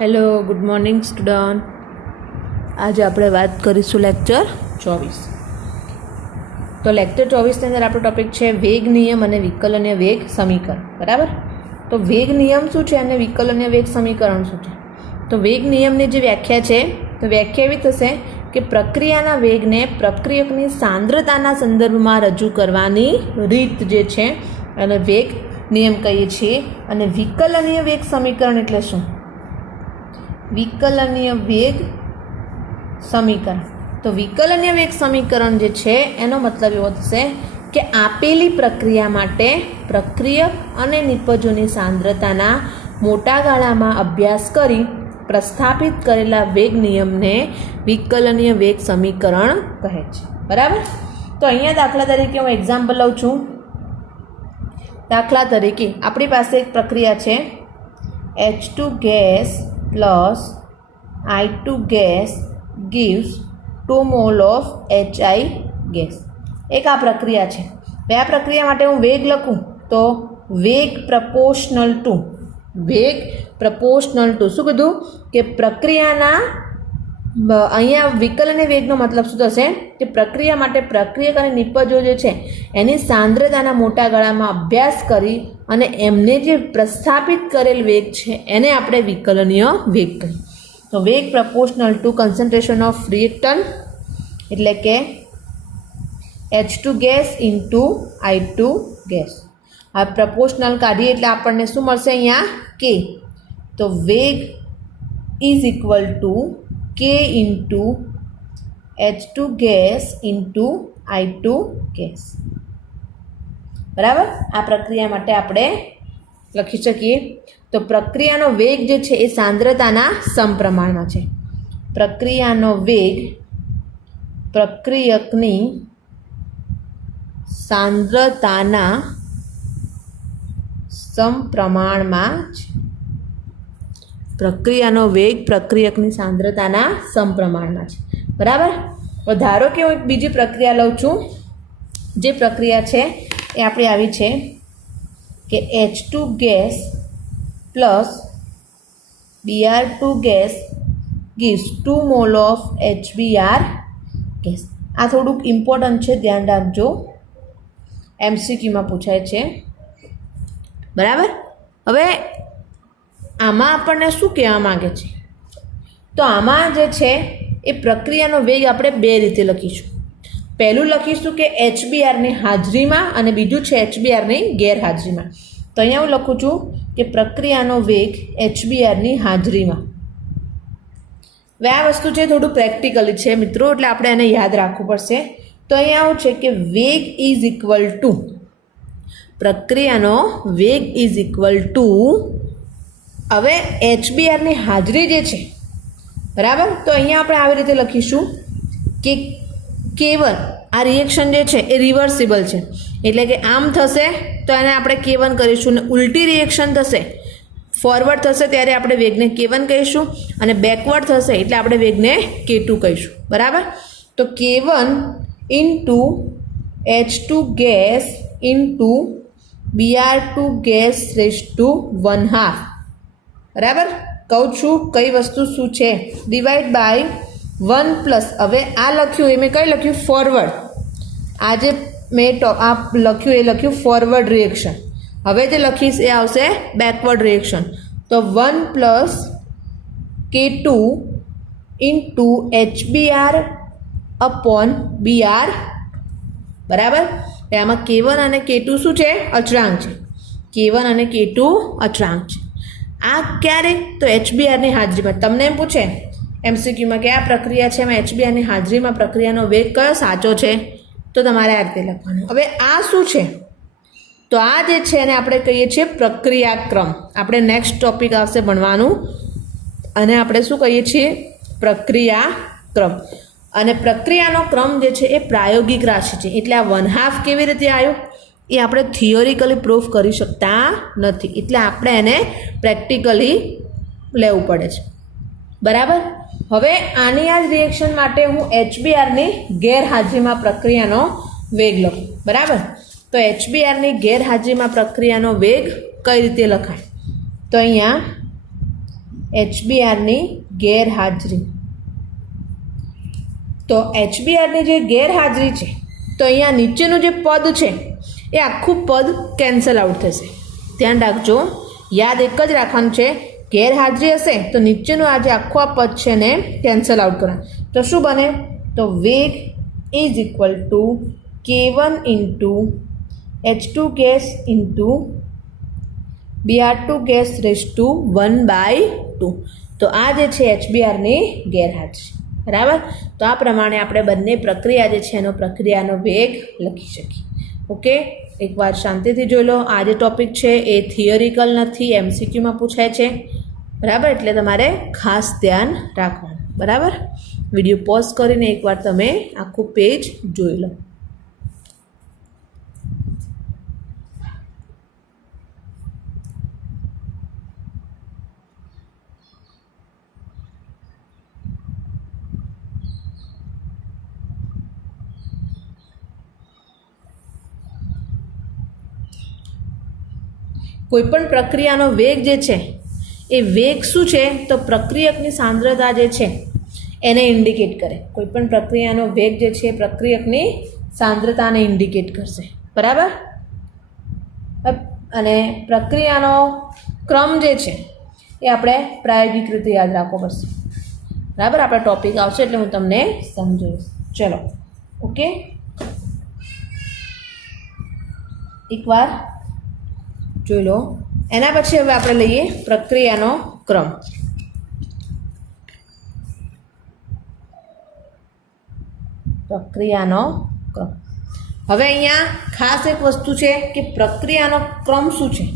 Hello, good morning student. આજે આપણે વાત કરીશું લેક્ચર 24. તો લેક્ચર 24ની અંદર આપણો ટોપિક છે વેગ નિયમ અને વિકલનીય વેગ સમીકરણ. બરાબર. તો વેગ નિયમ શું છે અને વિકલનીય વેગ સમીકરણ શું છે? તો વેગ નિયમની જે વ્યાખ્યા છે તો વ્યાખ્યા એવી થશે કે પ્રક્રિયાના વેગને પ્રક્રિયકની સાંદ્રતાના સંદર્ભમાં રજૂ કરવાની રીત જે છે અને વેગ નિયમ કહીએ છીએ. અને વિકલનીય વેગ સમીકરણ એટલે શું? વિકલનીય વેગ સમીકરણ. તો વિકલનીય વેગ સમીકરણ જે છે એનો મતલબ એવો થશે કે આપેલી પ્રક્રિયા માટે પ્રક્રિયક અને નિપજોની સાંદ્રતાના મોટા ગાળામાં અભ્યાસ કરી પ્રસ્થાપિત કરેલા વેગ નિયમને વિકલનીય વેગ સમીકરણ કહે છે. બરાબર. તો અહીંયા દાખલા તરીકે હું એક્ઝામ્પલ લઉં છું. દાખલા તરીકે આપણી પાસે એક પ્રક્રિયા છે H2 gas plus I2 gas gives 2 mole of HI gas. એક આ પ્રક્રિયા છે. હવે આ પ્રક્રિયા માટે હું વેગ લખું તો વેગ પ્રપોર્શનલ ટુ શું કીધું કે પ્રક્રિયાના અહીંયા વિકલનીય વેગનો મતલબ શું થશે કે પ્રક્રિયા માટે પ્રક્રિયક અને નિપજો જે છે એની સાંદ્રતાના મોટા ગાળામાં અભ્યાસ કરી અને એમને જે પ્રસ્થાપિત કરેલ વેગ છે એને આપણે વિકલનીય વેગ કહીએ. તો વેગ proportional two concentration of reactant એટલે કે H2 gas into I2 gas. આ પ્રપોર્શનલ કાઢીએ એટલે આપણને શું મળશે અહીંયા કે. તો વેગ is equal two K into H2 gas into I2 gas. બરાબર. આ પ્રક્રિયા માટે આપણે લખી શકીએ. તો પ્રક્રિયાનો વેગ જે છે એ સાંદ્રતાના સમપ્રમાણમાં છે. પ્રક્રિયાનો વેગ પ્રક્રિયકની સાંદ્રતાના સમપ્રમાણમાં છે. પ્રક્રિયાનો વેગ પ્રક્રિયકની સાંદ્રતાના સમપ્રમાણમાં છે. બરાબર. તો ધારો કે હું એક બીજી પ્રક્રિયા લઉં છું. જે પ્રક્રિયા છે એ આપણી આવી છે કે H2 gas plus Br2 gas gives 2 mole of HBr gas. આ થોડુંક ઇમ્પોર્ટન્ટ છે, ધ્યાન રાખજો, MCQમાં પૂછાય છે. બરાબર. હવે આમાં આપણને શું કહેવા માંગે છે? તો આમાં જે છે એ પ્રક્રિયાનો વેગ આપણે બે રીતે લખીશું. પહેલું લખીશું કે HBrની હાજરીમાં અને બીજું છે HBrની ગેરહાજરીમાં. તો અહીંયા હું લખું છું કે પ્રક્રિયાનો વેગ HBrની હાજરીમાં. હવે આ વસ્તુ છે થોડું પ્રેક્ટિકલી છે મિત્રો, એટલે આપણે એને યાદ રાખવું પડશે. તો અહીંયા આવું છે કે વેગ ઇઝ ઇક્વલ ટુ પ્રક્રિયાનો વેગ ઇઝ ઇક્વલ ટુ હવે HBrની હાજરી જે છે. બરાબર. તો અહીંયા આપણે આવી રીતે લખીશું કે K1 આ રિએક્શન જે છે એ રિવર્સિબલ છે, એટલે કે આમ થશે તો એને આપણે K1 કરીશું ને ઉલટી રિએક્શન થશે, ફોરવર્ડ થશે ત્યારે આપણે વેગને K1 કહીશું અને બેકવર્ડ થશે એટલે આપણે વેગને K2 કહીશું. બરાબર. તો K1 into H2 gas into Br2 gas raise to 1/2. બરાબર. કહું છું કઈ વસ્તુ શું છે, ડિવાઈડ બાય 1 પ્લસ. હવે આ લખ્યું એ મેં કઈ લખ્યું ફોરવર્ડ. આ જે મેં આ લખ્યું એ લખ્યું ફોરવર્ડ રિએક્શન. હવે જે લખીશ એ આવશે બેકવર્ડ રિએક્શન. તો 1 plus K2 into HBr upon Br. બરાબર. આમાં K1 અને K2 શું છે? અચળાંક છે. K1 અને K2 અચળાંક છે. આ ક્યારે? તો HBrની હાજરીમાં. તમને એમ પૂછે MCQમાં કે આ પ્રક્રિયા છે એમાં HBrની હાજરીમાં પ્રક્રિયાનો વેગ કયો સાચો છે? તો તમારે આ રીતે લખવાનું. હવે આ શું છે? તો આ જે છે એને આપણે કહીએ છીએ પ્રક્રિયાક્રમ. આપણે નેક્સ્ટ ટોપિક આવશે ભણવાનું અને આપણે શું કહીએ છીએ? પ્રક્રિયાક્રમ. અને પ્રક્રિયાનો ક્રમ જે છે એ પ્રાયોગિક રાશિ છે, એટલે આ 1/2 કેવી રીતે આવ્યું એ આપણે થિયોરિકલી પ્રૂફ કરી શકતા નથી, એટલે આપણે એને પ્રેક્ટિકલી લેવું પડે છે. બરાબર. હવે આની આ જ રિએક્શન માટે હું HBrની ગેરહાજરીમાં પ્રક્રિયાનો વેગ લખું. બરાબર. તો HBrની ગેરહાજરીમાં પ્રક્રિયાનો વેગ કઈ રીતે લખાય? તો અહીંયા HBrની ગેરહાજરી. તો HBrની જે ગેરહાજરી છે તો અહીંયા નીચેનું જે પદ છે એ આખું પદ કેન્સલ આઉટ થશે. ધ્યાન રાખજો, યાદ એક જ રાખવાનું છે, ગેરહાજરી હશે તો નીચેનું આ જે આખું આ પદ છે ને કેન્સલ આઉટ કરવાનું. તો શું બને? તો વેગ is equal to K1 into H2 gas into Br2 gas raise to 1/2. તો આ જે છે HBrની ગેરહાજરી. બરાબર. તો આ પ્રમાણે આપણે બંને પ્રક્રિયા જે છે એનો પ્રક્રિયાનો વેગ લખી શકીએ. ઓકે, એકવાર શાંતિથી જોઈ લો. આ જે ટોપિક છે એ થિયરિકલ નથી, MCQમાં પૂછાય છે. બરાબર, એટલે તમારે ખાસ ધ્યાન રાખવાનું. બરાબર, વિડીયો પોઝ કરીને એકવાર તમે આખું પેજ જોઈ લો. કોઈપણ પ્રક્રિયાનો વેગ જે છે એ વેગ શું છે? તો પ્રક્રિયકની સાંદ્રતા જે છે એને ઇન્ડિકેટ કરે. કોઈપણ પ્રક્રિયાનો વેગ જે છે પ્રક્રિયકની સાંદ્રતાને ઇન્ડિકેટ કરશે. બરાબર. અને પ્રક્રિયાનો ક્રમ જે છે એ આપણે પ્રાયોગિક રીતે યાદ રાખવો પડશે. બરાબર, આપણા ટોપિક આવશે એટલે હું તમને સમજાવીશ. ચલો, ઓકે, એકવાર જોઈ લો. એના પછી હવે આપણે લઈએ પ્રક્રિયાનો ક્રમ. પ્રક્રિયાનો ક્રમ. હવે અહીંયા ખાસ એક વસ્તુ છે કે પ્રક્રિયાનો ક્રમ શું છે?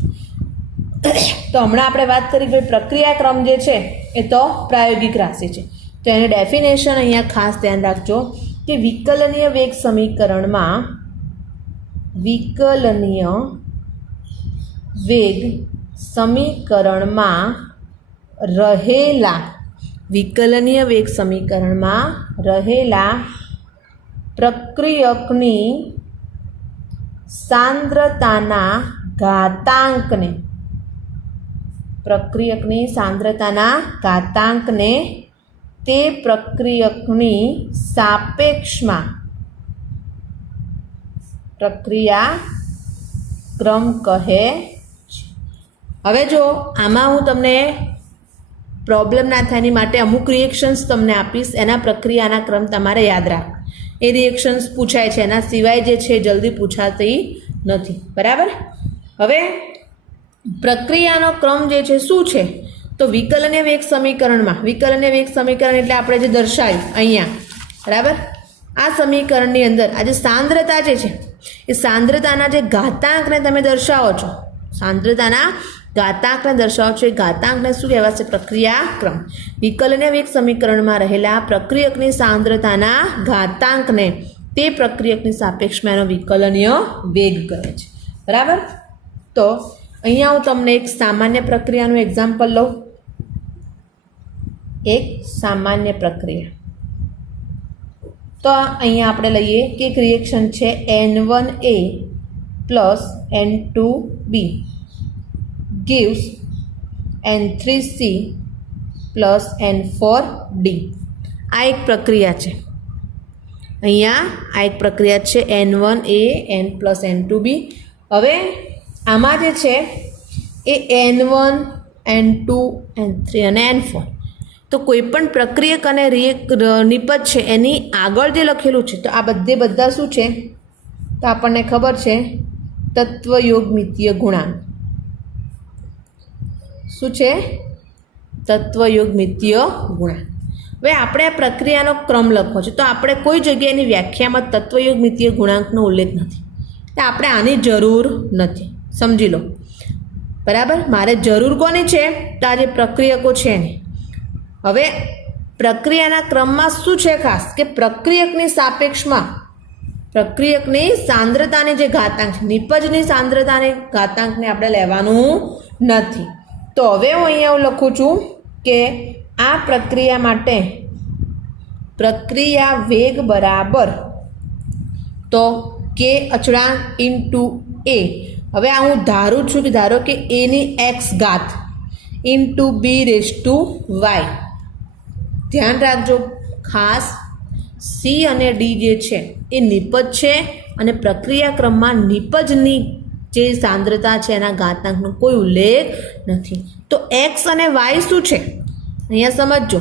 તો હમણાં આપણે વાત કરી કે પ્રક્રિયા ક્રમ જે છે એ તો પ્રાયોગિક રાશિ છે. તો એની ડેફિનેશન અહીંયા ખાસ ધ્યાન રાખજો કે વિકલનીય વેગ સમીકરણમાં વિકલનીય વેગ સમીકરણમાં રહેલા પ્રક્રિયકની સાંદ્રતાના ઘાતાંકને તે પ્રક્રિયકની સાપેક્ષમાં પ્રક્રિયા ક્રમ કહે. હવે જો આમાં હું તમને પ્રોબ્લેમ ના થાય એની માટે અમુક રિએક્શન્સ તમને આપીશ. એના પ્રક્રિયાના ક્રમ તમારે યાદ રાખવા. એ રિએક્શન્સ પૂછાય છે, એના સિવાય જે છે જલ્દી પૂછાતી નથી. બરાબર. હવે પ્રક્રિયાનો ક્રમ જે છે શું છે? તો વિકલનીય વેગ સમીકરણમાં, વિકલનીય વેગ સમીકરણ એટલે આપણે જે દર્શાવ્યું અહીંયા, બરાબર, આ સમીકરણની અંદર આ જે સાંદ્રતા જે છે એ સાંદ્રતાના જે ઘાતાંકને તમે દર્શાવો છો, સાંદ્રતાના ઘાતાંકને દર્શાવો છો, એ ઘાતાંકને શું કહેવાશે? પ્રક્રિયા ક્રમ. વિકલનીય વેગ સમીકરણમાં રહેલા પ્રક્રિયકની સાંદ્રતાના ઘાતાંકને તે પ્રક્રિયકની સાપેક્ષમાં એનો વિકલનીય વેગ કહે છે. બરાબર. તો અહીંયા હું તમને એક સામાન્ય પ્રક્રિયાનું એક્ઝામ્પલ લઉં. એક સામાન્ય પ્રક્રિયા. તો અહીંયા આપણે લઈએ કે એક રિએક્શન છે N1A plus N2B gives N3C plus N4D. આ એક પ્રક્રિયા છે. અહીંયા આ એક પ્રક્રિયા છે N1A N પ્લસ N2B. હવે આમાં જે છે એ N1 N2 N3 અને N4. તો કોઈ પણ પ્રક્રિયક અને નિપજ છે એની આગળ જે લખેલું છે તો આ બધા શું છે? તો આપણને ખબર છે તત્વયોગમિતીય ગુણાંક. શું છે? તત્વયોગમિતીય ગુણાંક. હવે આપણે આ પ્રક્રિયાનો ક્રમ લખવો છે તો આપણે કોઈ જગ્યાએની વ્યાખ્યામાં તત્વયોગમિતીય ગુણાંકનો ઉલ્લેખ નથી. તો આપણે આની જરૂર નથી, સમજી લો. બરાબર. મારે જરૂર કોની છે? તો આ જે પ્રક્રિયકો છે એની. હવે પ્રક્રિયાના ક્રમમાં શું છે ખાસ? કે પ્રક્રિયકની સાપેક્ષમાં પ્રક્રિયકની સાંદ્રતાની જે ઘાતાંક છે, નિપજની સાંદ્રતાની ઘાતાંકને આપણે લેવાનું નથી. તો હવે હું અહીંયા લખું છું કે આ પ્રક્રિયા માટે પ્રક્રિયા વેગ બરાબર તો કે અચળાંક ઇન્ટુ એ. હવે આ હું ધારું છું કે ધારો કે એની એક્સ ઘાત, into b raise to y. ધ્યાન રાખજો ખાસ, સી અને ડી જે છે એ નિપજ છે અને પ્રક્રિયા ક્રમમાં નિપજની જે સાંદ્રતા છે એના ઘાતાંકનો કોઈ ઉલ્લેખ નથી. તો એક્સ અને વાય શું છે અહીંયા સમજજો.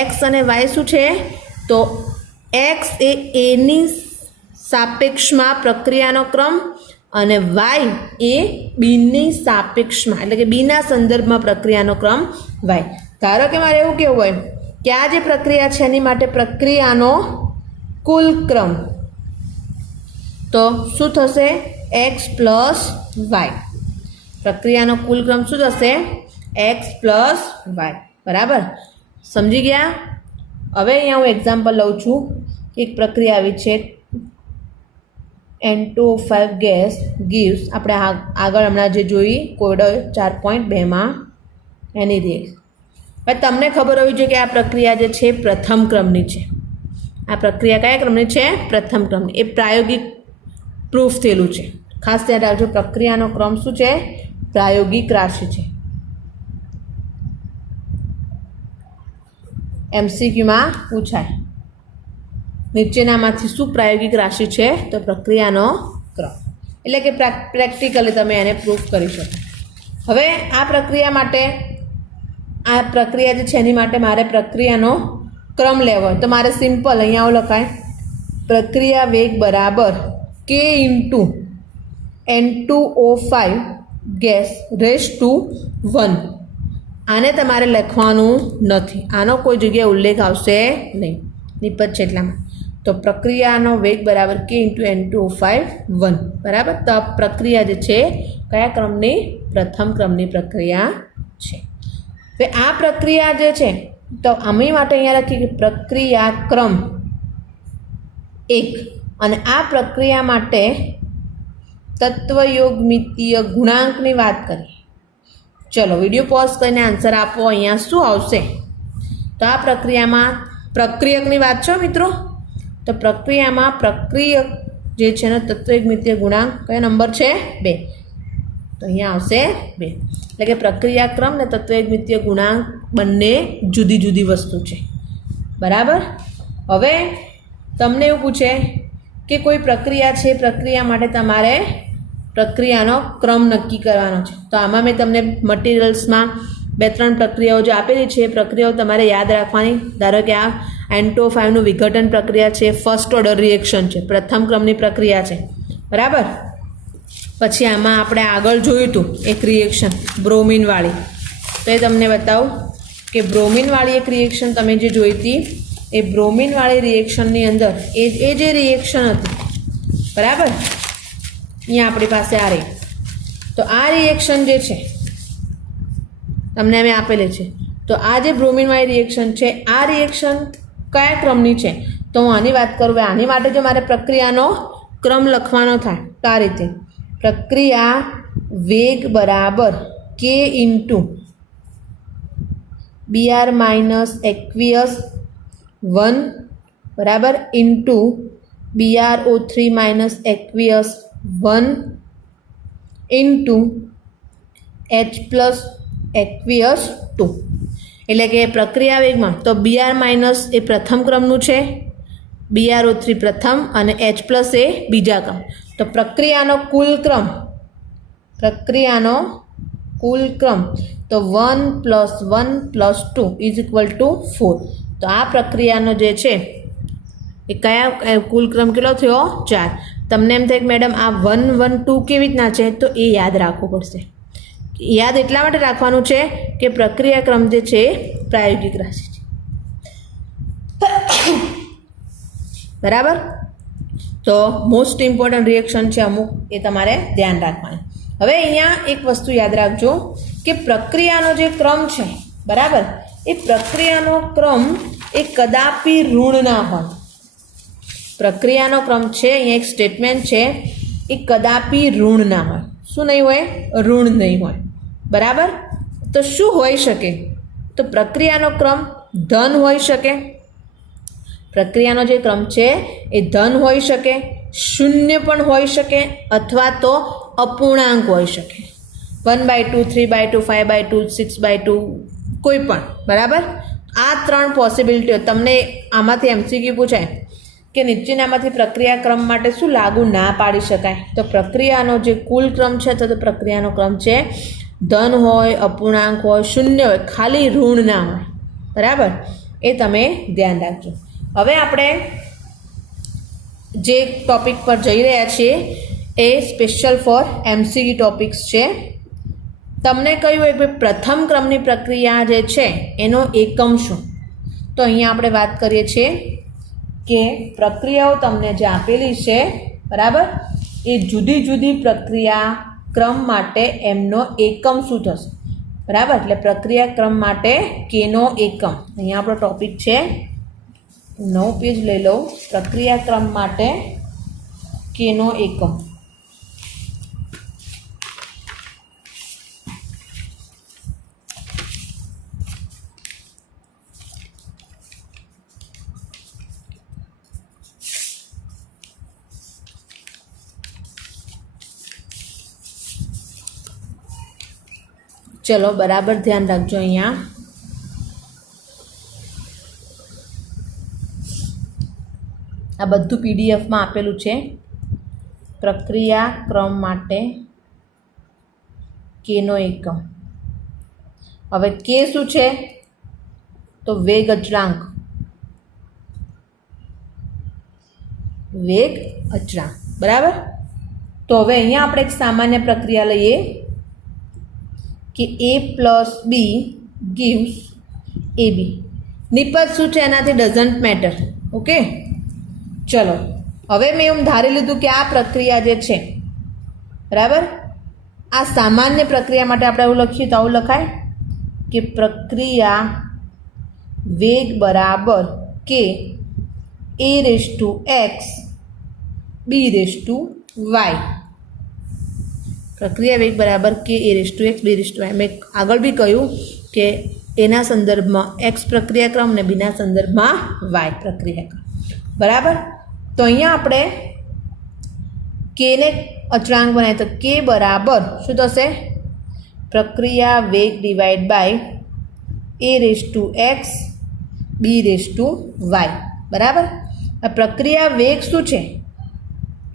એક્સ અને વાય શું છે? તો એક્સ એ એની સાપેક્ષમાં પ્રક્રિયાનો ક્રમ અને વાય એ બીની સાપેક્ષમાં એટલે કે બીના સંદર્ભમાં પ્રક્રિયાનો ક્રમ વાય. ધારો કે મારે એવું કહેવું હોય કે આ જે પ્રક્રિયા છે એની માટે પ્રક્રિયાનો કુલ ક્રમ, તો શું થશે? X plus y. પ્રક્રિયાનો કુલ ક્રમ શું થશે? X plus y. બરાબર, સમજી ગયા? હવે અહીંયા હું એક્ઝામ્પલ લઉં છું કે એક પ્રક્રિયા આવી છે N2O5 ગેસ ગીવ્સ, આપણે આગળ હમણાં જે જોઈ કોડો 4.2માં એની રિએક્શન. હવે તમને ખબર હોવી જોઈએ કે આ પ્રક્રિયા જે છે પ્રથમ ક્રમની છે. આ પ્રક્રિયા કયા ક્રમની છે? પ્રથમ ક્રમની. એ પ્રાયોગિક પ્રૂફ થયેલું છે. ખાસ ધ્યાન રાખજો, પ્રક્રિયાનો ક્રમ શું છે? પ્રાયોગિક રાશિ છે. MCQમાં પૂછાય નીચેનામાંથી શું પ્રાયોગિક રાશિ છે? તો પ્રક્રિયાનો ક્રમ. એટલે કે પ્રેક્ટિકલી તમે એને પ્રૂફ કરી શકો. હવે આ પ્રક્રિયા માટે, આ પ્રક્રિયા જે છે એની માટે મારે પ્રક્રિયાનો ક્રમ લેવો હોય તો મારે સિમ્પલ અહીંયા આવું લખાય, પ્રક્રિયા વેગ બરાબર K into N2O5 gas raise to 1. આને તમારે લખવાનું નથી, આનો કોઈ જગ્યાએ ઉલ્લેખ આવશે નહીં, નિપજ છે એટલામાં. તો પ્રક્રિયાનો વેગ બરાબર K ઇન્ટુ N2O5 1. બરાબર, તો પ્રક્રિયા જે છે કયા ક્રમની? પ્રથમ ક્રમની પ્રક્રિયા છે. હવે આ પ્રક્રિયા જે છે તો અમે માટે અહીંયા લખીએ કે પ્રક્રિયા ક્રમ 1 અને આ પ્રક્રિયા માટે તત્વયોગમિતીય ગુણાંકની વાત કરીએ. ચલો વિડીયો પોઝ કરીને આન્સર આપો. અહીંયા શું આવશે? તો આ પ્રક્રિયામાં પ્રક્રિયકની વાત છે મિત્રો. તો પ્રક્રિયામાં પ્રક્રિયક જે છે ને તત્વયોગમિતીય ગુણાંક કયો નંબર છે? 2. તો અહીંયા આવશે 2. એટલે કે પ્રક્રિયા ક્રમ ને તત્વયોગમિતીય ગુણાંક બંને જુદી જુદી વસ્તુ છે. બરાબર. હવે તમને એવું પૂછે કે કોઈ પ્રક્રિયા છે, પ્રક્રિયા માટે તમારે પ્રક્રિયાનો ક્રમ નક્કી કરવાનો છે. તો આમાં મેં તમને મટીરિયલ્સમાં 2-3 પ્રક્રિયાઓ જે આપેલી છે એ પ્રક્રિયાઓ તમારે યાદ રાખવાની. ધારો કે આ N2O5નું વિઘટન પ્રક્રિયા છે, ફર્સ્ટ ઓર્ડર રિએક્શન છે, પ્રથમ ક્રમની પ્રક્રિયા છે. બરાબર. પછી આમાં આપણે આગળ જોયું હતું એક રિએક્શન બ્રોમિનવાળી, તો એ તમને બતાવું કે બ્રોમિનવાળી એક રિએક્શન તમે જે જોઈ હતી એ બ્રોમિનવાળી રિએક્શનની અંદર એ જે રિએક્શન હતી, બરાબર, અહીંયા આપણી પાસે આ રહી. તો આ રિએક્શન જે છે તમને અમે આપેલી છે. તો આ જે બ્રોમિનવાળી રિએક્શન છે, આ રિએક્શન કયા ક્રમની છે? તો હું આની વાત કરું. આની માટે જો મારે પ્રક્રિયાનો ક્રમ લખવાનો થાય તો આ રીતે, પ્રક્રિયા વેગ બરાબર K into BR minus aqueous 1 બરાબર into BrO3 minus aqueous 1 into H plus aqueous 2. એટલે કે પ્રક્રિયા વેગમાં તો BR માઇનસ એ પ્રથમ ક્રમનું છે, BrO3 પ્રથમ અને H પ્લસ એ બીજા ક્રમ. તો પ્રક્રિયાનો કુલ ક્રમ તો 1 + 1 + 2 = 4. તો આ પ્રક્રિયાનો જે છે એ કયા કુલ ક્રમ કેટલો થયો? 4. તમને એમ થાય કે મેડમ આ 1, 1, 2 કેવી રીતના છે? તો એ યાદ રાખવું પડશે. યાદ એટલા માટે રાખવાનું છે કે પ્રક્રિયા ક્રમ જે છે એ પ્રાયોગિક રાશિ છે. બરાબર. તો મોસ્ટ ઇમ્પોર્ટન્ટ રિએક્શન છે અમુક, એ તમારે ધ્યાન રાખવાનું. હવે અહીંયા એક વસ્તુ યાદ રાખજો કે પ્રક્રિયાનો જે ક્રમ છે, બરાબર, એ પ્રક્રિયાનો ક્રમ એ કદાપી ઋણ ના હોય. પ્રક્રિયાનો ક્રમ છે, અહીંયા એક સ્ટેટમેન્ટ છે, એ કદાપી ઋણ ના હોય. શું નહીં હોય? ઋણ નહીં હોય. બરાબર. તો શું હોઈ શકે? તો પ્રક્રિયાનો ક્રમ ધન હોઈ શકે, પ્રક્રિયાનો જે ક્રમ છે એ ધન હોઈ શકે, શૂન્ય પણ હોઈ શકે, અથવા તો અપૂર્ણાંક હોઈ શકે. 1/2, 3/2, 5/2, 6/2 કોઈ પણ, બરાબર. આ 3 પોસિબિલિટીઓ તમને આમાંથી MCQ પૂછાય કે નીચેનામાંથી પ્રક્રિયાક્રમ માટે શું લાગુ ના પાડી શકાય. તો પ્રક્રિયાનો જે કુલ ક્રમ છે તો પ્રક્રિયાનો ક્રમ છે ધન હોય, અપૂર્ણાંક હોય, શૂન્ય હોય, ખાલી ઋણ ના હોય, બરાબર. એ તમે ધ્યાન રાખજો. હવે આપણે જે ટોપિક પર જઈ રહ્યા છીએ એ સ્પેશિયલ ફોર MCQ ટોપિક્સ છે. તમને કહ્યું હોય કે પ્રથમ ક્રમની પ્રક્રિયા જે છે એનો એકમ શું? તો અહીંયા આપણે વાત કરીએ છીએ કે પ્રક્રિયાઓ તમને જે આપેલી છે, બરાબર, એ જુદી જુદી પ્રક્રિયા ક્રમ માટે એમનો એકમ શું થશે, બરાબર. એટલે પ્રક્રિયા ક્રમ માટે કેનો એકમ. અહીંયા આપણો ટોપિક છે, 9 પેજ લઈ લો. પ્રક્રિયા ક્રમ માટે કેનો એકમ. ચલો બરાબર ધ્યાન રાખજો. અહીંયા આ બધું પીડીએફમાં આપેલું છે. પ્રક્રિયા ક્રમ માટે કેનો એકમ. હવે કે શું છે? તો વેગ અચળાંક. વેગ અચળાંક, બરાબર. તો હવે અહીંયા આપણે એક સામાન્ય પ્રક્રિયા લઈએ કે A + B gives AB. નિપજ શું છે એનાથી ડઝન્ટ મેટર. ઓકે, ચલો હવે મેં એમ ધારી લીધું કે આ પ્રક્રિયા જે છે, બરાબર, આ સામાન્ય પ્રક્રિયા માટે આપણે એવું લખીએ તો આવું લખાય કે પ્રક્રિયા વેગ બરાબર કે A⁴x B⁴y. પ્રક્રિયા વેગ બરાબર કે A⁴x B⁴y. મેં આગળ બી કહ્યું કે એના સંદર્ભમાં એક્સ પ્રક્રિયાક્રમ ને બીના સંદર્ભમાં વાય પ્રક્રિયાક્રમ, બરાબર. તો અહીંયા આપણે કેને અચળાંક બનાવીએ તો કે બરાબર શું થશે? પ્રક્રિયા વેગ ડિવાઈડ બાય A⁴x B⁴y, બરાબર. આ પ્રક્રિયા વેગ શું છે?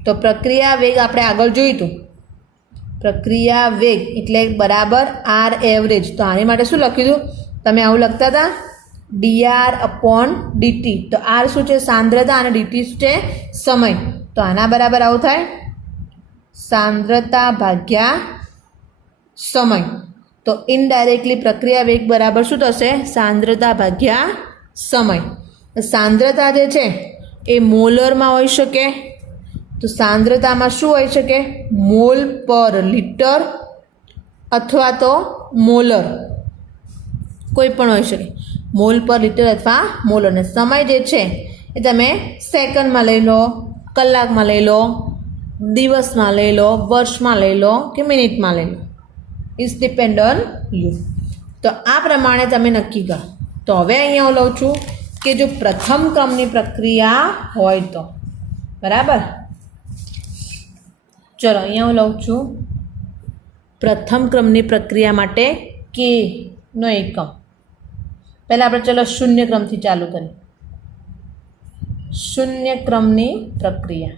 તો પ્રક્રિયા વેગ આપણે આગળ જોયું હતું. પ્રક્રિયા વેગ એટલે બરાબર R એવરેજ. તો આની માટે શું લખ્યું હતું? તમે આવું લખતા હતા dr/dt. તો R શું છે? સાંદ્રતા, અને dt શું છે? સમય. તો આના બરાબર આવું થાય સાંદ્રતા ભાગ્યા સમય. તો ઇનડાયરેક્ટલી પ્રક્રિયા વેગ બરાબર શું થશે? સાંદ્રતા ભાગ્યા સમય. સાંદ્રતા જે છે એ મોલરમાં હોઈ શકે. તો સાંદ્રતામાં શું હોઈ શકે? મોલ પર લિટર અથવા તો મોલર, કોઈ પણ હોઈ શકે. મોલ પર લિટર અથવા મોલર. અને સમય જે છે એ તમે સેકન્ડમાં લઈ લો, કલાકમાં લઈ લો, દિવસમાં લઈ લો, વર્ષમાં લઈ લો કે મિનિટમાં લઈ લો. It's depend on you. તો આ પ્રમાણે તમે નક્કી કરો. તો હવે અહીંયા હું લઉં છું કે જો પ્રથમ ક્રમની પ્રક્રિયા હોય તો, બરાબર. ચલો અહીંયા હું લઉં છું પ્રથમ ક્રમની પ્રક્રિયા માટે કેનો એકમ. પહેલાં આપણે ચલો શૂન્ય ક્રમથી ચાલુ કરીએ. શૂન્ય ક્રમની પ્રક્રિયા.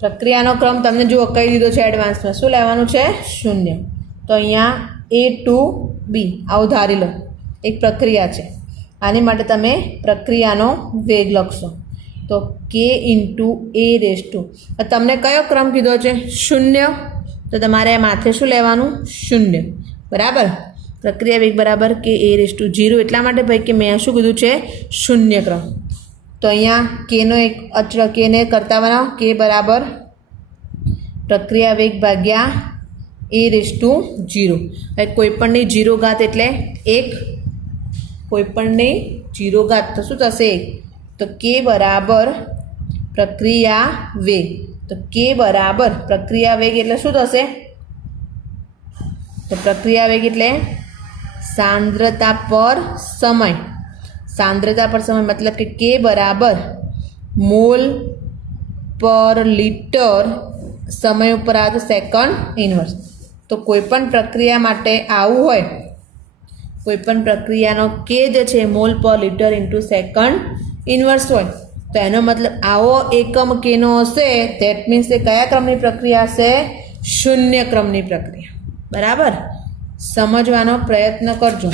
પ્રક્રિયાનો ક્રમ તમને જુઓ કહી દીધો છે એડવાન્સમાં. શું લેવાનું છે? શૂન્ય. તો અહીંયા A to B આવું ધારી લો. એક પ્રક્રિયા છે. આની માટે તમે પ્રક્રિયાનો વેગ લખશો તો k × A⁴. તમને કયો ક્રમ કીધો છે? શૂન્ય. તો તમારે માથે શું લેવાનું? શૂન્ય, બરાબર. પ્રક્રિયા વેગ બરાબર કે A⁴. એટલા માટે ભાઈ કે મેં શું કીધું છે? શૂન્ય ક્રમ. તો અહીંયા કેનો એક અચળ, કેને કરતા બનાવો. કે બરાબર પ્રક્રિયા વેગ ભાગ્યા A⁴. હવે કોઈપણની 0 ઘાત એટલે 1. કોઈપણની 0 ઘાત તો શું થશે? 1. તો કે બરાબર પ્રક્રિયા વેગ. તો કે બરાબર પ્રક્રિયા વેગ એટલે શું થશે? તો પ્રક્રિયા વેગ એટલે સાંદ્રતા પર સમય. સાંદ્રતા પર સમય મતલબ કે બરાબર મોલ પર લિટર સમય ઉપર આવે તો સેકન્ડ ઇન્વર્સ. તો કોઈપણ પ્રક્રિયા માટે આવું હોય, કોઈપણ પ્રક્રિયાનો કે જે છે મોલ પર લિટર ઇન્ટુ સેકન્ડ ઇન્વર્સ હોય, તો એનો મતલબ આવો એકમ કેનો હશે, ધેટ મીન્સ એ કયા ક્રમની પ્રક્રિયા હશે? શૂન્ય ક્રમની પ્રક્રિયા. બરાબર, સમજવાનો પ્રયત્ન કરજો.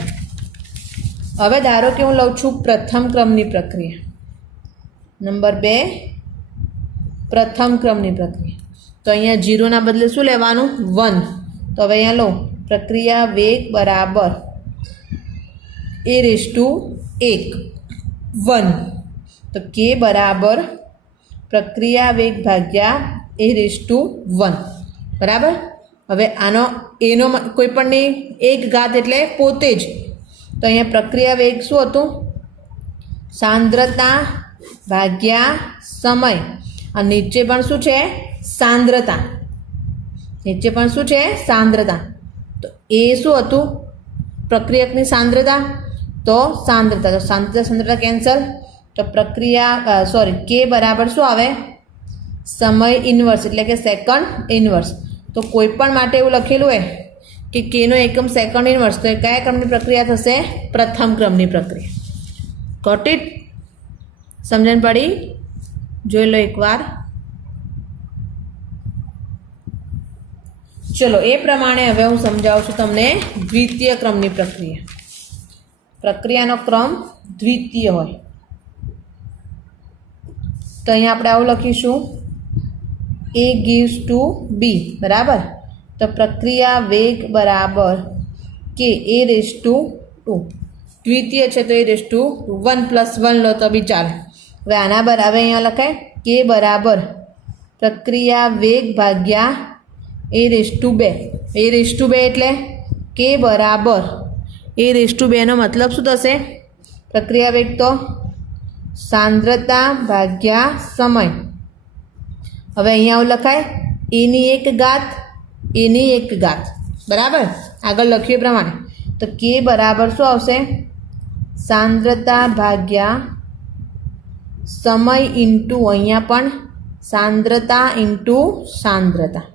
હવે ધારો કે હું લઉં છું પ્રથમ ક્રમની પ્રક્રિયા. નંબર 2 પ્રથમ ક્રમની પ્રક્રિયા. તો અહીંયા 0ના બદલે શું લેવાનું? 1. તો હવે અહીંયા લો, પ્રક્રિયા વેગ બરાબર a⁻1. તો કે બરાબર પ્રક્રિયા વેગ ભાગ્યા a⁻1. બરાબર. હવે આનો એનો કોઈ પણની એક ઘાત એટલે પોતે જ. તો અહીંયા પ્રક્રિયા વેગ શું હતું? સાંદ્રતા ભાગ્યા સમય. અને નીચે પણ શું છે? સાંદ્રતા. નીચે પણ શું છે? સાંદ્રતા. તો એ શું હતું? પ્રક્રિયકની સાંદ્રતા. તો સાંદ્રતા, તો સાંદ્રતા કેન્સલ. તો પ્રક્રિયા કે બરાબર શું આવે? સમય ઇન્વર્સ એટલે કે સેકન્ડ ઇન્વર્સ. તો કોઈ પણ માટે એવું લખેલું હોય કે કેનો એકમ સેકન્ડ ઇન્વર્સ, તો એ કયા ક્રમની પ્રક્રિયા થશે? પ્રથમ ક્રમની પ્રક્રિયા. Got it? સમજણ પડી? જોઈ લો એકવાર. ચલો, એ પ્રમાણે હવે હું સમજાવું છું તમને દ્વિતીય ક્રમની પ્રક્રિયા. પ્રક્રિયાનો ક્રમ દ્વિતીય હોય તો અહીંયા આપણે આવું લખીશું A gives to B. બરાબર. તો પ્રક્રિયા વેગ બરાબર કે a⁻2. દ્વિતીય છે તો a⁻1 + 1 લો તો બી ચાલે. હવે આના બરાબર અહીંયા લખાય કે બરાબર પ્રક્રિયા વેગ ભાગ્યા a⁻2. a⁻2 એટલે કે બરાબર a⁻2 નો મતલબ શું થશે? પ્રક્રિયા વેગ તો સાંદ્રતા ભાગ્યા સમય. હવે અહીંયા આવું લખાય એની એક ઘાત, એની એક ઘાત. બરાબર, આગળ લખ્યું એ પ્રમાણે. તો કે બરાબર શું આવશે? સાંદ્રતા ભાગ્યા સમય ઇન્ટુ અહીંયા પણ સાંદ્રતા ઇન્ટુ સાંદ્રતા.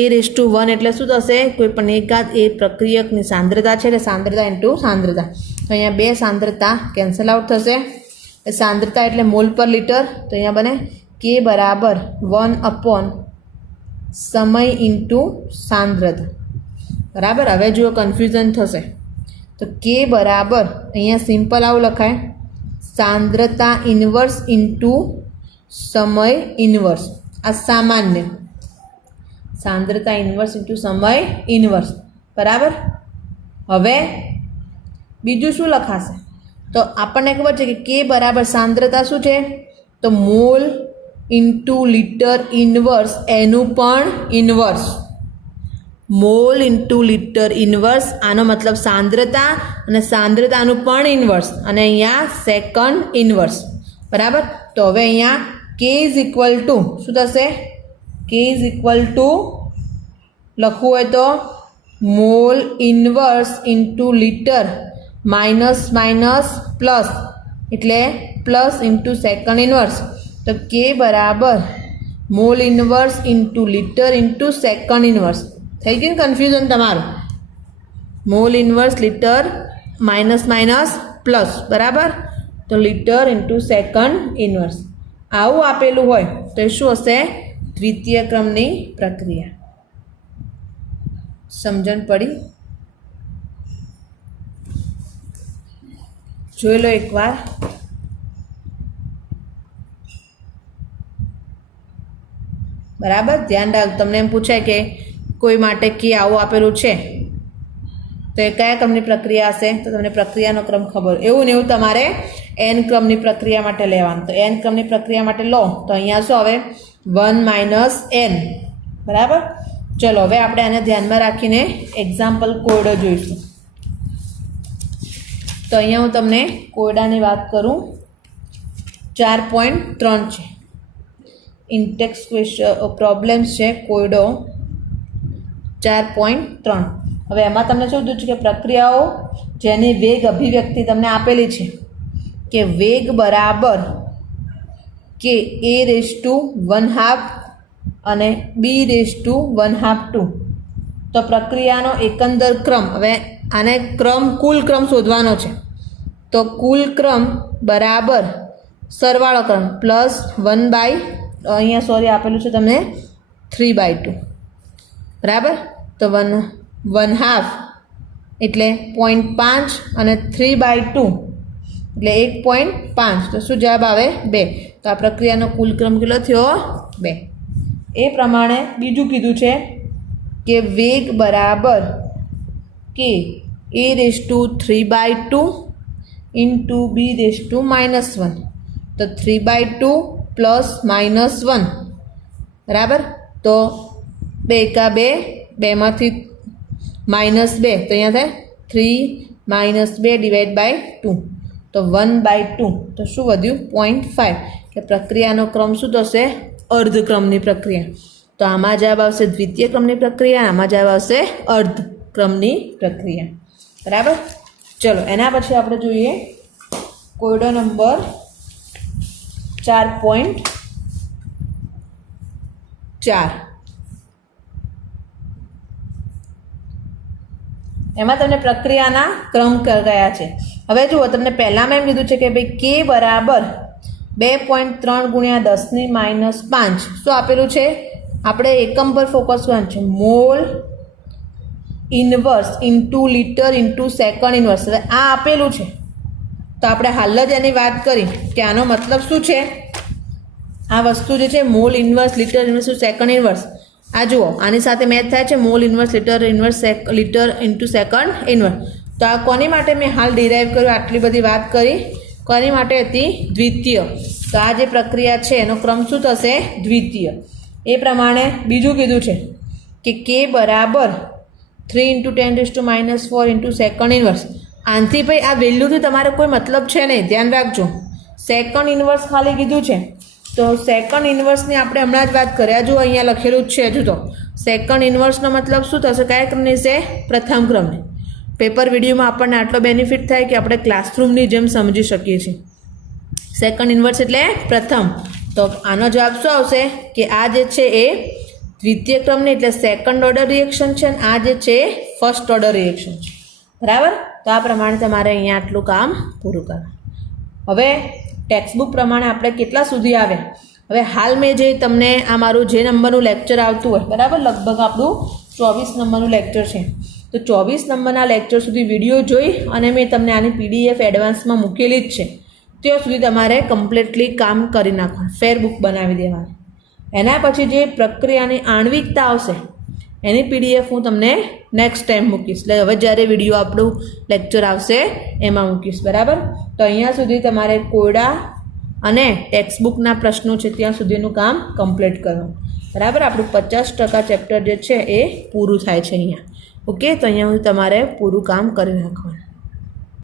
a⁻1 એટલે શું થશે? કોઈ પણ એક ઘાત એ પ્રક્રિયકની સાંદ્રતા છે એટલે સાંદ્રતા ઇન્ટુ સાંદ્રતા. તો અહીંયા 2 સાંદ્રતા કેન્સલ આઉટ થશે. સાંદ્રતા એટલે મોલ પર લિટર. તો અહીંયા બને કે બરાબર 1/, સમય ઇન્ટુ સાંદ્રતા. બરાબર. હવે જુઓ કન્ફ્યુઝન થશે. તો કે બરાબર અહીંયા સિમ્પલ આવું લખાય સાંદ્રતા ઇન્વર્સ ઇન્ટુ સમય ઇન્વર્સ. આ સામાન્ય સાંદ્રતા ઇન્વર્સ ઇન્ટુ સમય ઇન્વર્સ. બરાબર. હવે બીજું શું લખાશે? તો આપણને ખબર છે કે બરાબર સાંદ્રતા શું છે? તો મોલ ઇન્ટુ લિટર ઇન્વર્સ, એનું પણ inverse. Mall into litre inverse, આનો મતલબ સાંદ્રતા, અને સાંદ્રતાનું પણ ઇન્વર્સ, અને અહીંયા સેકન્ડ ઇન્વર્સ. બરાબર. તો હવે અહીંયા કે ઇઝ ઇક્વલ ટુ શું થશે? કે ઇઝ ઇક્વલ ટુ લખવું હોય તો mall inverse into litre minus minus plus, એટલે પ્લસ ઇન્ટુ સેકન્ડ ઇન્વર્સ. તો કે બરાબર mall inverse into litre into second inverse. થઈ ગયું કન્ફ્યુઝન તમારું? Mall inverse litre minus minus plus. બરાબર. તો લિટર ઇન્ટુ સેકન્ડ ઇન્વર્સ આવું આપેલું હોય તો એ શું હશે? દ્વિતીય ક્રમની પ્રક્રિયા. સમજણ પડી? જોઈ લો એકવાર. બરાબર. ધ્યાન રાખ. તમને એમ પૂછાય કે કોઈ માટે કે આવું આપેલું છે તો એ કયા ક્રમની પ્રક્રિયા હશે? તો તમને પ્રક્રિયાનો ક્રમ ખબર. એવું ને એવું તમારે n ક્રમની પ્રક્રિયા માટે લેવાનું. તો n ક્રમની પ્રક્રિયા માટે લો તો અહીંયા શું આવે? 1 - n. બરાબર. ચલો હવે આપણે આને ધ્યાનમાં રાખીને એક્ઝામ્પલ કોયડો જોઈશું. તો અહીંયા હું તમને કોયડાની વાત કરું. 4.3 છે. ઇન્ટેક્સ પ્રોબ્લેમ્સ છે કોયડો 4.3. હવે એમાં તમને શું કીધું છે કે પ્રક્રિયાઓ જેની વેગ અભિવ્યક્તિ તમને આપેલી છે કે વેગ બરાબર કે a⁻² અને b⁻². તો પ્રક્રિયાનો એકંદર ક્રમ, હવે આને કુલ ક્રમ શોધવાનો છે. તો કુલ ક્રમ બરાબર સરવાળો ક્રમ પ્લસ 1/, અહીંયા સોરી આપેલું છે તમને 3/2, બરાબર. તો 1/2 એટલે 0.5 અને 3/2 એટલે 1.5. તો શું જવાબ આવે? 2. તો આ પ્રક્રિયાનો કુલ ક્રમ કેટલો થયો? 2. એ પ્રમાણે બીજું કીધું છે કે વેગ બરાબર કે a⁻³ ઇન્ટુ b⁻−1. તો 3/2 પ્લસ -1, બરાબર. તો 2 એકા 2, 2માંથી -2, તો અહીંયા થાય 3 - 2 / 2. તો 1/2. તો શું વધ્યું? 0.5. કે પ્રક્રિયાનો ક્રમ શું થશે? અર્ધક્રમની પ્રક્રિયા. તો આમાં જવાબ આવશે દ્વિતીય ક્રમની પ્રક્રિયા, આમાં જવાબ આવશે અર્ધક્રમની પ્રક્રિયા, બરાબર. ચલો એના પછી આપણે જોઈએ કોયડો નંબર 4.4. એમાં તમને પ્રક્રિયાના ક્રમ કયા છે. હવે જુઓ, તમને પહેલામાં એમ કીધું છે કે ભાઈ કે બરાબર 2.3 × 10⁻5. શું આપેલું છે? આપણે એકમ પર ફોકસ કરવાનું છે. Mall inverse into litre into second inverse. હવે આ આપેલું છે તો આપણે હાલ જ એની વાત કરી કે આનો મતલબ શું છે. આ વસ્તુ જે છે mall inverse litre inverse second inverse, આ જુઓ આની સાથે મેચ થાય છે. Mall inverse litre inverse litre into second inverse. તો આ કોની માટે મેં હાલ ડિરાઈવ કર્યું? આટલી બધી વાત કરી કોની માટે હતી? દ્વિતીય. તો આ જે પ્રક્રિયા છે એનો ક્રમ શું થશે? દ્વિતીય. એ પ્રમાણે બીજું કીધું છે કે કે બરાબર 3 × 10⁻⁴ ઇન્ટુ સેકન્ડ ઇન્વર્સ. આનાથી ભાઈ આ વેલ્યુથી તમારે કોઈ મતલબ છે નહીં, ધ્યાન રાખજો. સેકન્ડ ઇન્વર્સ ખાલી કીધું છે. તો સેકન્ડ ઇન્વર્સની આપણે હમણાં જ વાત કરી. આ જો અહીંયા લખેલું જ છે. હજુ તો સેકન્ડ ઇન્વર્સનો મતલબ શું થશે? કયા ક્રમની છે? પ્રથમ ક્રમની. પેપર વિડીયોમાં આપણને આટલો બેનિફિટ થાય કે આપણે ક્લાસરૂમની જેમ સમજી શકીએ છીએ. સેકન્ડ ઇન્વર્સ એટલે પ્રથમ. તો આનો જવાબ શું આવશે? કે આ જે છે એ દ્વિતીય ક્રમની એટલે સેકન્ડ ઓર્ડર રિએક્શન છે અને આ જે છે એ ફર્સ્ટ ઓર્ડર રિએક્શન છે, બરાબર. તો આ પ્રમાણે તમારે અહીંયા આટલું કામ પૂરું કરવાનું. હવે ટેક્સ્ટબુક પ્રમાણે આપણે કેટલા સુધી આવે? હવે હાલ મેં જે તમને આ મારું જે નંબરનું લેક્ચર આવતું હોય, બરાબર, લગભગ આપણું 24 નંબરનું લેક્ચર છે. તો 24 નંબરના લેક્ચર સુધી વિડીયો જોઈ અને મેં તમને આની PDF એડવાન્સમાં મૂકેલી જ છે. ત્યાં સુધી તમારે કમ્પ્લીટલી કામ કરી નાખવાનું, ફેર બુક બનાવી દેવાની. એના પછી જે પ્રક્રિયાની આણ્વિકતા આવશે એની PDF હું તમને નેક્સ્ટ ટાઈમ મૂકીશ. એટલે હવે જ્યારે વિડીયો આપણું લેક્ચર આવશે એમાં મૂકીશ, બરાબર. તો અહીંયા સુધી તમારે કોયડા અને ટેક્સ્ટબુકના પ્રશ્નો છે ત્યાં સુધીનું કામ કમ્પ્લીટ કરવાનું, બરાબર. આપણું 50% ચેપ્ટર જે છે એ પૂરું થાય છે અહીંયા. ઓકે, તો અહીંયા તમારે પૂરું કામ કરી નાખવાનું.